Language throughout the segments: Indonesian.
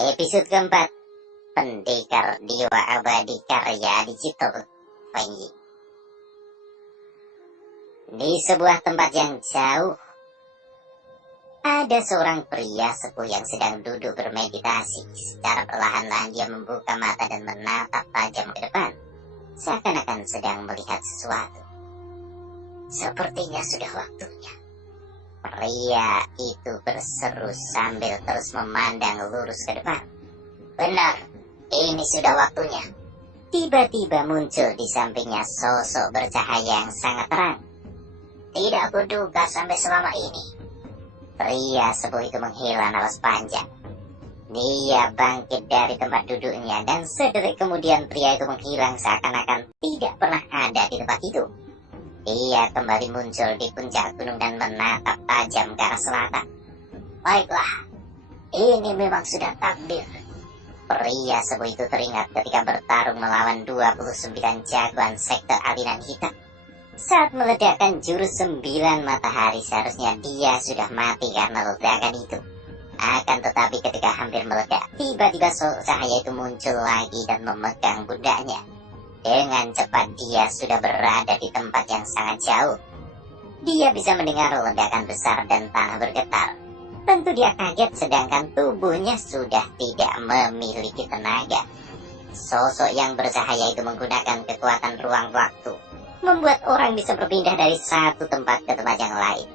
Episode keempat, Pendekar Dewa Abadi karya digital Panji. Di sebuah tempat yang jauh, ada seorang pria sepuh yang sedang duduk bermeditasi. Secara perlahan-lahan dia membuka mata dan menatap tajam ke depan, seakan-akan sedang melihat sesuatu. Sepertinya sudah waktunya. Pria itu berseru sambil terus memandang lurus ke depan. Benar, ini sudah waktunya. Tiba-tiba muncul di sampingnya sosok bercahaya yang sangat terang. Tidak kuduga sampai selama ini. Pria sepuh itu menghela napas panjang. Dia bangkit dari tempat duduknya dan sedetik kemudian pria itu menghilang seakan-akan tidak pernah ada di tempat itu. Dia kembali muncul di puncak gunung dan menatap tajam ke arah selatan. Baiklah, ini memang sudah takdir. Pria sepuh itu teringat ketika bertarung melawan 29 jagoan sekte aliran hitam. Saat meledakkan jurus 9 matahari, seharusnya dia sudah mati karena ledakan itu. Akan tetapi ketika hampir meledak, tiba-tiba cahaya itu muncul lagi dan memegang pundaknya. Dengan cepat dia sudah berada di tempat yang sangat jauh. Dia bisa mendengar ledakan besar dan tanah bergetar. Tentu dia kaget sedangkan tubuhnya sudah tidak memiliki tenaga. Sosok yang bercahaya itu menggunakan kekuatan ruang waktu, membuat orang bisa berpindah dari satu tempat ke tempat yang lain.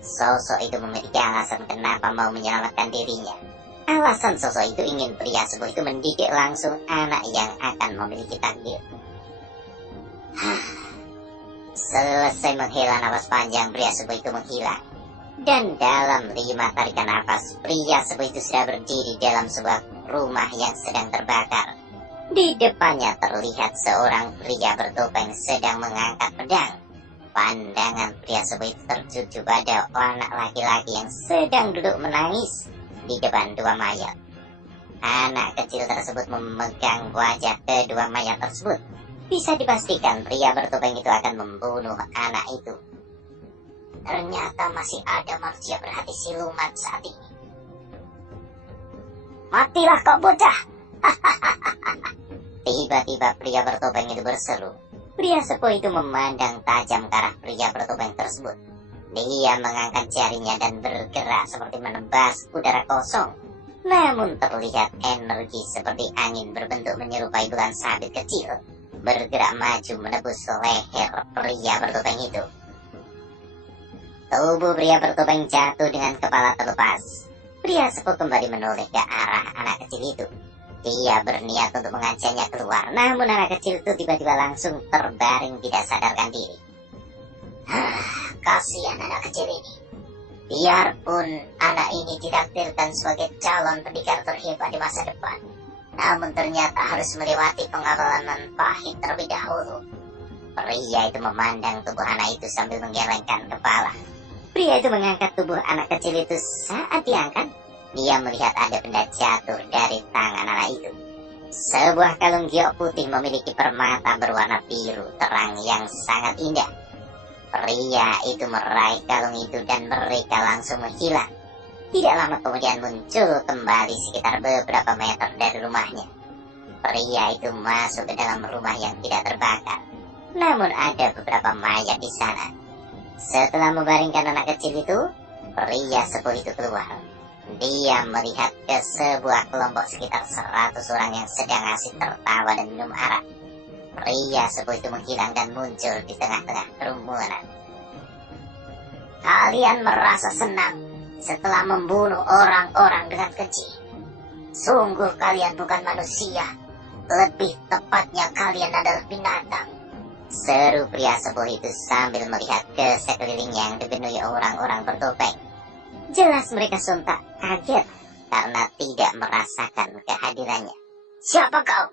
Sosok itu memiliki alasan kenapa mau menyelamatkan dirinya. Alasan sosok itu ingin pria sepuh itu mendidik langsung anak yang akan memiliki takdir. Selesai menghela napas panjang, pria sepuh itu menghilang. Dan dalam 5 tarikan napas, pria sepuh itu sudah berdiri dalam sebuah rumah yang sedang terbakar. Di depannya terlihat seorang pria bertopeng sedang mengangkat pedang. Pandangan pria sepuh itu tertuju pada anak laki-laki yang sedang duduk menangis di depan 2 mayat. Anak kecil tersebut memegang wajah kedua mayat tersebut. Bisa dipastikan pria bertopeng itu akan membunuh anak itu. Ternyata masih ada manusia berhati siluman saat ini. Matilah kau bocah! Tiba-tiba pria bertopeng itu berseru. Pria sepuh itu memandang tajam ke arah pria bertopeng tersebut. Dia mengangkat jarinya dan bergerak seperti menebas udara kosong. Namun terlihat energi seperti angin berbentuk menyerupai bulan sabit kecil bergerak maju menebus leher pria bertopeng itu. Tubuh pria bertopeng jatuh dengan kepala terlepas. Pria sepuh kembali menoleh ke arah anak kecil itu. Dia berniat untuk mengajaknya keluar, namun anak kecil itu tiba-tiba langsung terbaring tidak sadarkan diri. Kasihan anak kecil ini. Biarpun anak ini ditakdirkan sebagai calon pendekar terhebat di masa depan, namun ternyata harus melewati pengalaman pahit terlebih dahulu. Pria itu memandang tubuh anak itu sambil menggelengkan kepala. Pria itu mengangkat tubuh anak kecil itu. Saat diangkat, dia melihat ada benda jatuh dari tangan anak itu. Sebuah kalung giok putih memiliki permata berwarna biru terang yang sangat indah. Pria itu meraih kalung itu dan mereka langsung menghilang. Tidak lama kemudian muncul kembali sekitar beberapa meter dari rumahnya. Pria itu masuk ke dalam rumah yang tidak terbakar. Namun ada beberapa mayat di sana. Setelah membaringkan anak kecil itu, pria sepuh itu keluar. Dia melihat ke sebuah kelompok sekitar 100 orang yang sedang asik tertawa dan minum arak. Pria sepuh itu menghilang dan muncul di tengah-tengah kerumunan. Kalian merasa senang setelah membunuh orang-orang dengan keji. Sungguh kalian bukan manusia. Lebih tepatnya kalian adalah binatang. Seru pria sepuh itu sambil melihat ke sekelilingnya yang dipenuhi orang-orang bertopeng. Jelas mereka sontak kaget karena tidak merasakan kehadirannya. Siapa kau?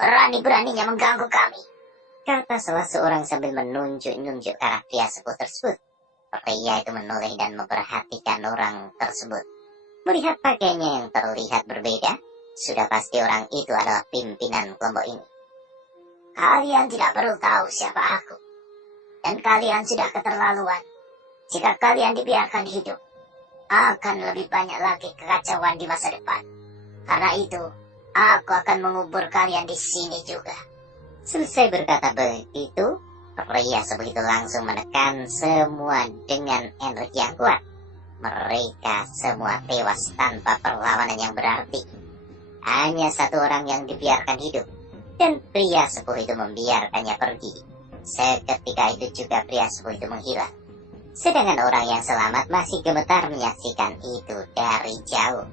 Berani-beraninya mengganggu kami, kata salah seorang sambil menunjuk-nunjuk ke arah pria sepuh tersebut. Pria itu menoleh dan memperhatikan orang tersebut. Melihat pakaiannya yang terlihat berbeda, sudah pasti orang itu adalah pimpinan kelompok ini. Kalian tidak perlu tahu siapa aku. Dan kalian sudah keterlaluan. Jika kalian dibiarkan hidup, akan lebih banyak lagi kekacauan di masa depan. Karena itu, aku akan mengubur kalian di sini juga. Selesai berkata begitu, pria sebuah itu langsung menekan semua dengan energi yang kuat. Mereka semua tewas tanpa perlawanan yang berarti. Hanya satu orang yang dibiarkan hidup, dan pria sepuh itu membiarkannya pergi. Seketika itu juga pria sepuh itu menghilang. Sedangkan orang yang selamat masih gemetar menyaksikan itu dari jauh.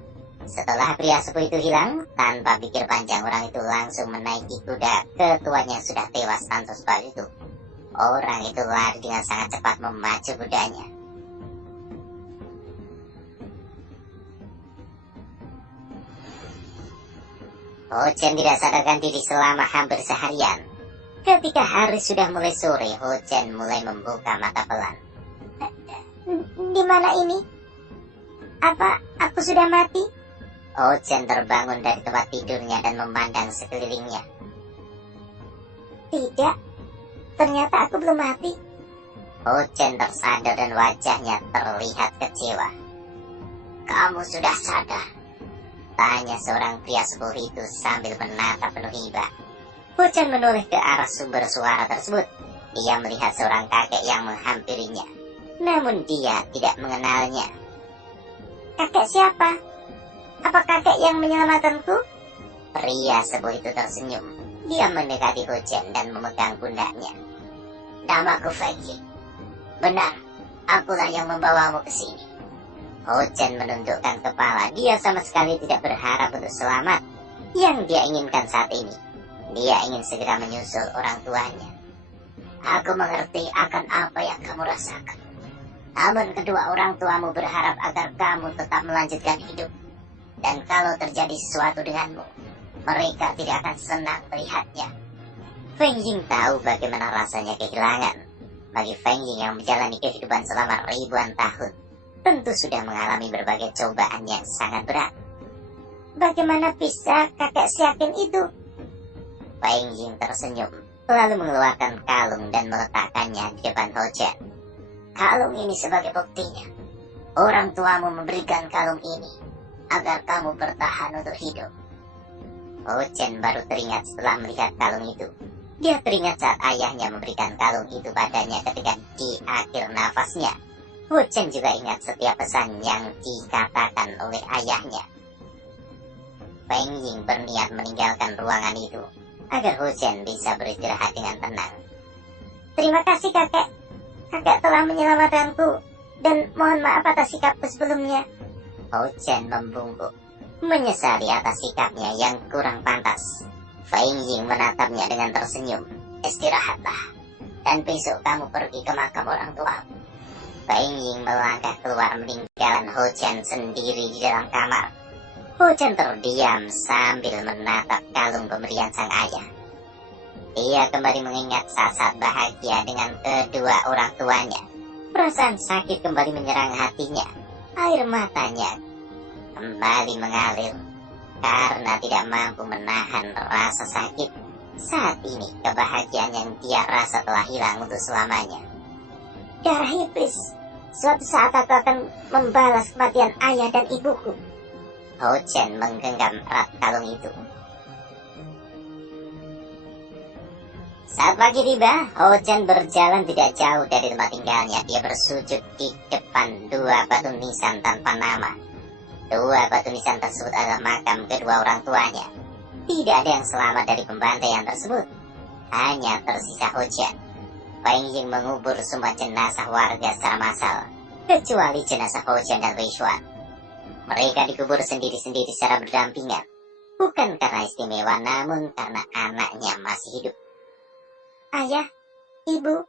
Setelah pria sepuh itu hilang, tanpa pikir panjang orang itu langsung menaiki kuda ketuanya yang sudah tewas tanpa sebab itu. Orang itu lari dengan sangat cepat memacu kudanya. Ho Chen tidak sadarkan diri selama hampir seharian. Ketika hari sudah mulai sore, Ho Chen mulai membuka mata pelan. Di mana ini? Apa aku sudah mati? Ho Chen terbangun dari tempat tidurnya dan memandang sekelilingnya. Tidak, ternyata aku belum mati. Ho Chen tersadar dan wajahnya terlihat kecewa. Kamu sudah sadar? Tanya seorang pria sepuh itu sambil menatap penuh iba. Ho Chen menoleh ke arah sumber suara tersebut. Dia melihat seorang kakek yang menghampirinya. Namun dia tidak mengenalnya. Kakek siapa? Apa kakek yang menyelamatkanku? Pria sepuh itu tersenyum. Dia mendekati Ho Chen dan memegang pundaknya. Namaku Fei. Benar, akulah yang membawamu ke sini. Ho Chen menundukkan kepala. Dia sama sekali tidak berharap untuk selamat. Yang dia inginkan saat ini, dia ingin segera menyusul orang tuanya. Aku mengerti akan apa yang kamu rasakan. Namun kedua orang tuamu berharap agar kamu tetap melanjutkan hidup. Dan kalau terjadi sesuatu denganmu, mereka tidak akan senang melihatnya. Feng Ying tahu bagaimana rasanya kehilangan. Bagi Feng Ying yang menjalani kehidupan selama ribuan tahun, tentu sudah mengalami berbagai cobaan yang sangat berat. Bagaimana bisa kakek seyakin itu? Feng Ying tersenyum, lalu mengeluarkan kalung dan meletakkannya di depan Ho Chen. Kalung ini sebagai buktinya. Orang tuamu memberikan kalung ini agar kamu bertahan untuk hidup. Ho Chen baru teringat setelah melihat kalung itu. Dia teringat saat ayahnya memberikan kalung itu padanya ketika di akhir nafasnya. Ho Chen juga ingat setiap pesan yang dikatakan oleh ayahnya. Feng Ying berniat meninggalkan ruangan itu agar Ho Chen bisa beristirahat dengan tenang. Terima kasih kakek. Kakek telah menyelamatkanku. Dan mohon maaf atas sikapku sebelumnya. Ho Chen membungkuk, menyesali atas sikapnya yang kurang pantas. Feng Ying menatapnya dengan tersenyum. Istirahatlah, dan besok kamu pergi ke makam orang tuamu. Feng Ying melangkah keluar meninggalkan Ho Chen sendiri di dalam kamar. Ho Chen terdiam sambil menatap kalung pemberian sang ayah. Dia kembali mengingat saat-saat bahagia dengan kedua orang tuanya. Perasaan sakit kembali menyerang hatinya. Air matanya kembali mengalir karena tidak mampu menahan rasa sakit. Saat ini kebahagiaan yang dia rasa telah hilang untuk selamanya. Darah iblis, suatu saat aku akan membalas kematian ayah dan ibuku. Ho Chen menggenggam erat kalung itu. Saat pagi tiba, Ho Chen berjalan tidak jauh dari tempat tinggalnya. Dia bersujud di depan dua batu nisan tanpa nama. Dua batu nisan tersebut adalah makam kedua orang tuanya. Tidak ada yang selamat dari pembantaian tersebut. Hanya tersisa Ho Chen. Feng Ying mengubur semua jenazah warga secara massal, kecuali jenazah Ho Chen dan Wei Xuan. Mereka dikubur sendiri-sendiri secara berdampingan. Bukan karena istimewa, namun karena anaknya masih hidup. Ayah, ibu,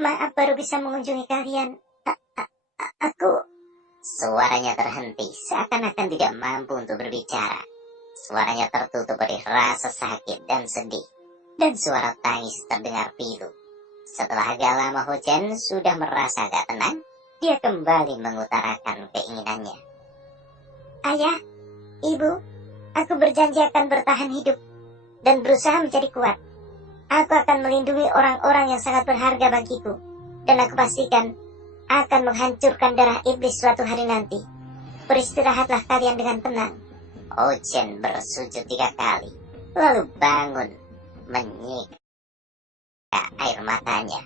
maaf baru bisa mengunjungi kalian. Aku... Suaranya terhenti, seakan-akan tidak mampu untuk berbicara. Suaranya tertutup oleh rasa sakit dan sedih. Dan suara tangis terdengar pilu. Setelah agak lama Ho Chen sudah merasa agak tenang, dia kembali mengutarakan keinginannya. Ayah, ibu, aku berjanji akan bertahan hidup dan berusaha menjadi kuat. Aku akan melindungi orang-orang yang sangat berharga bagiku. Dan aku pastikan akan menghancurkan darah iblis suatu hari nanti. Beristirahatlah kalian dengan tenang. Ochen bersujud 3 kali, lalu bangun menyeka air matanya.